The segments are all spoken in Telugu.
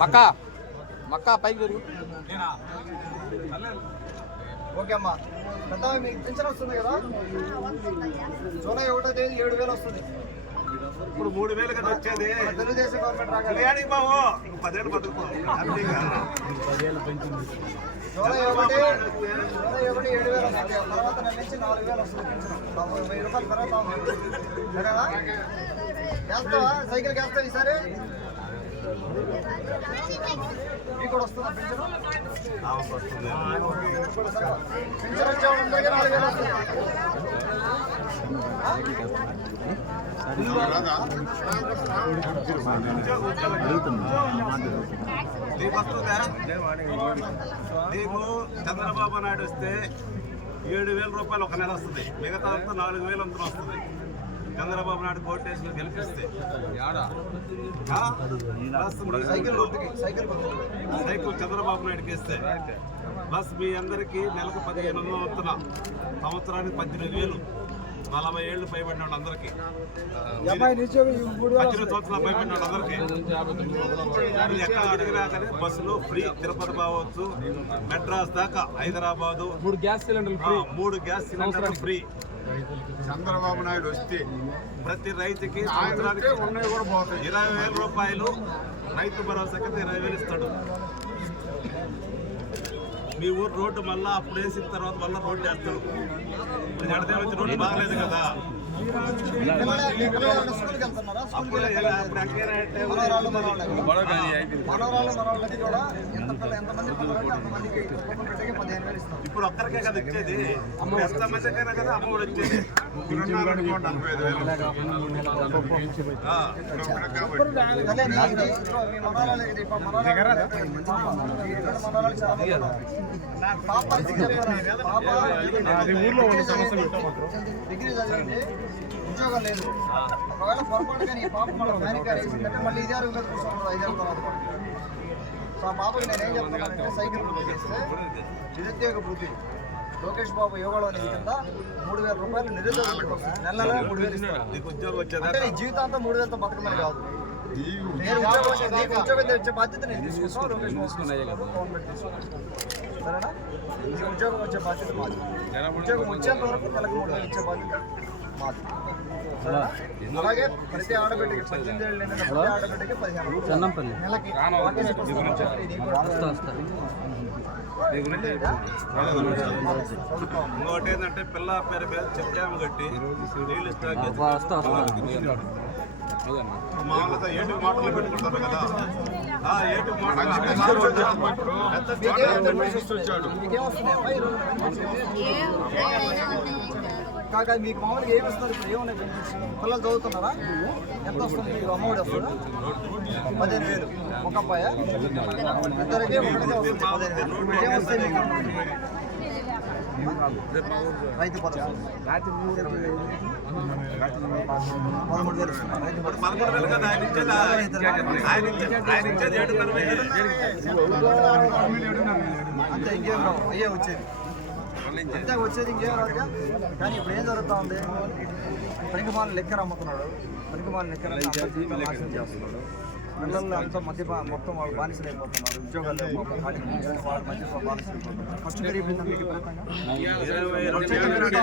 మక్క మక్క పైకి జరుగు ఓకే అమ్మా. పెద్ద మీకు పెంచడం వస్తుంది కదా? జూలై ఒకటో తేదీ ఏడు వేలు వస్తుంది. ఇప్పుడు మూడు వేలు కదా వచ్చేది. తెలుగుదేశం గవర్నమెంట్ రాగానే. ఇంక పదేళ్ళు. జూలై ఒకటి ఏడు వేలు వస్తుంది ఆ తర్వాత నెల నుంచి నాలుగు వేలు వస్తుంది పింఛన్ తొంభై వెయ్యి రూపాయలు పెరుగుతాము సరేనా? వేస్తావా? సైకిల్ వేస్తావు ఈసారి? మీకు కూడా వస్తుందా వచ్చేవాడు అందరికీ నాలుగు వేలు వస్తుంది? నీకు చంద్రబాబు నాయుడు వస్తే ఏడు వేల రూపాయలు ఒక నెల వస్తుంది. మిగతా అంతా నాలుగు వేలు అంతా వస్తుంది. చంద్రబాబు నాయుడు కోటేశ్వర గెలిపిస్తే. Cycle cycle cycle cycle Chandrababu నాయుడుకి ఇస్తే ప్లస్ మీ అందరికీ నెలకు పదిహేను వందలు వస్తున్నా సంవత్సరానికి పద్దెనిమిది వేలు. నలభై ఏళ్ళు పైబడిన వాళ్ళందరికీ. పద్దెనిమిది సంవత్సరాలు పైబడిన వాళ్ళందరికీ ఎక్కడ అడిగినా కానీ బస్సులు ఫ్రీ తిరుపతి కావచ్చు మెడ్రాస్ దాకా హైదరాబాదు. మూడు గ్యాస్ సిలిండర్లు మూడు గ్యాస్ సిలిండర్లు ఫ్రీ. చంద్రబాబు నాయుడు వస్తే ప్రతి రైతుకి ఇరవై వేల రూపాయలు రైతు భరోసా కింద ఇరవై వేలు ఇస్తాడు. మీ ఊరు రోడ్డు మళ్ళా అప్పుడు వేసిన తర్వాత మళ్ళీ రోడ్డు వేస్తాడు ఇప్పుడు జడదే వచ్చి రోడ్డు బాగలేదు కదా. మనవరాళ్ళు మనవాళ్ళకి కూడా. ఎంతమంది అంతమందికి పదిహేను వేలు ఇస్తాం. ఇప్పుడు ఒక్కరికే కదా ఇచ్చేది. ఇప్పుడు ఎంత మందికైనా కదా అమ్మ కూడా కాబట్టి అదే నీ- నీ ఇంట్లో మీ మనవరాలు ఇది ఇప్పుడు మనవరాలు ఈ ఇక్కడ మనవరాలు చాలా మంది ఉన్నారు. పాప పరిస్థితి చెప్తారా? పాప డిగ్రీ చదివింది. ఉద్యోగం లేదు. ఒకవేళ పొరపాటు కానీ ఈ పాప మన వేసిందంటే మళ్ళీ ఇదే అరుగు మీద ఐదేళ్ళ తర్వాత. సో ఆ పాపకి నేను ఏం చెప్తున్నానంటే సైకిల్ బుక్ చేస్తే నిరుద్యోగ బుద్ధి. లోకేష్ బాబు యోగాలో నిధి కింద మూడు వేల రూపాయలు నిరుద్యోగ బుద్ధి నెల నెల మూడు వేలు ఇస్తారు. నీకు ఉద్యోగం వచ్చేదా అంటే నీ జీవితాంతం మూడు వేలతో బతకమని కాదు. నేను ఉద్యోగం వచ్చే- నీకు ఉద్యోగం తెచ్చే బాధ్యత నేను తీసుకుంటాను. లోకేష్ బాబు గవర్నమెంట్ తీసుకుంటాను. సరేనా? నీకు ఉద్యోగం వచ్చే బాధ్యత మాది. ఉద్యోగం వచ్చేంత వరకు నెలకు మూడు వేలు ఇచ్చే బాధ్యత. అలాగే ప్రతి ఆడబిడ్డకి పద్దెనిమిది ఏళ్ళు నిండిన ప్రతి ఆడబిడ్డకి పదిహేను రూపాయలు చెన్నంపల్లి నెలకి వాకింగ్ వస్తుంది. నీకు కూడా వస్తుంది. చదువుకో. ఇంకోటి ఏంటంటే పిల్ల పేరు మీద చెక్కాము కట్టి నీళ్ళు మామూలుగా ఏటు మాటలు పెట్టుకుంటారు కదా ఆ ఏటు మాటలు వచ్చాడు కాక మీకు మామూలుగా ఏమి వస్తుంది ఇప్పుడు? బెనిఫిట్స్ పిల్లలు చదువుతున్నారా? ఎంత వస్తుంది? మీకు అమౌంట్ వస్తుందా? పదిహేను వేలు. ఒక అబ్బాయా? ఇద్దరికి ఒకటికే వస్తుంది పదిహేను వేలు. మీకు? రైతు భరోసా. పదమూడు వేలు. రైతు భరోసా. అంతే ఇంకేం రావు. అయ్యే వచ్చేది. అంతే వచ్చేది ఇంకేం రాదుగా. కానీ ఇప్పుడు ఏం జరుగుతా ఉంది? పనికిమాల లెక్కర అమ్ముతున్నాడు. పనికిమాల లెక్కర నాశనం చేస్తున్నాడు. పిల్లల్లో అంతా మధ్య మొత్తం వాళ్ళు బానిసలు అయిపోతున్నారు ఉద్యోగాలు వాళ్ళు బానిసలు అయిపోతున్నారు ఖర్చు మీకు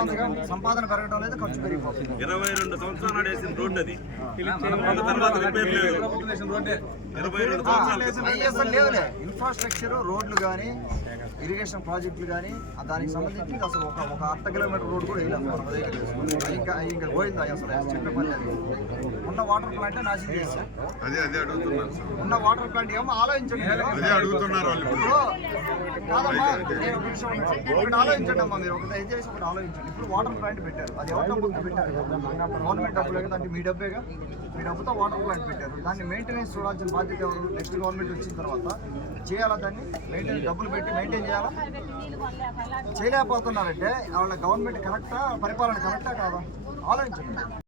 ఉందిగా. సంపాదన పెరగడం లేదు ఖర్చు పెరిగిపోతుంది? ఇరవై రెండు సంవత్సరాలు నడేసిన రోడ్డు అది. మళ్ళీ తర్వాత రిపేర్ లేదు. ఇరవై రెండు సంవత్సరాలు. ఇన్ఫ్రాస్ట్రక్చర్ రోడ్లు కానీ ఇరిగేషన్ ప్రాజెక్టులు కానీ దానికి సంబంధించి అసలు ఒక ఒక అర్ధ కిలోమీటర్ రోడ్ కూడా అది ఇంకా ఇంకా పోయింది అసలు చెప్పే పని లేదు. ఉన్న వాటర్ ప్లాంట్ నాశనం చేశారు? అదే అదే అడుగుతున్నారు సార్. ఉన్న వాటర్ ప్లాంట్ ఏమో ఆలోచించండి. అదే అడుగుతున్నారు వాళ్ళు కాదమ్మా నేను ఒక నిమిషం ఒకటి ఆలోచించండి అమ్మా మీరు ఒకటి దయచేసి ఒకటి ఆలోచించండి. ఇప్పుడు వాటర్ ప్లాంట్ పెట్టారు. అది ఎవరి డబ్బులతో పెట్టారు? గవర్నమెంట్ డబ్బులే కదా అంటే మీ డబ్బేగా? మీ డబ్బుతో వాటర్ ప్లాంట్ పెట్టారు. దాన్ని మెయింటెనెన్స్ చూడాల్సిన బాధ్యత ఎవరు? నెక్స్ట్ గవర్నమెంట్ వచ్చిన తర్వాత చేయాలా దాన్ని? మెయింటైన్ డబ్బులు పెట్టి మెయింటైన్ చేయాలా? చేయలేకపోతున్నారంటే వాళ్ళ గవర్నమెంట్ కరెక్టా పరిపాలన కరెక్టా కాదా? ఆలోచించండి.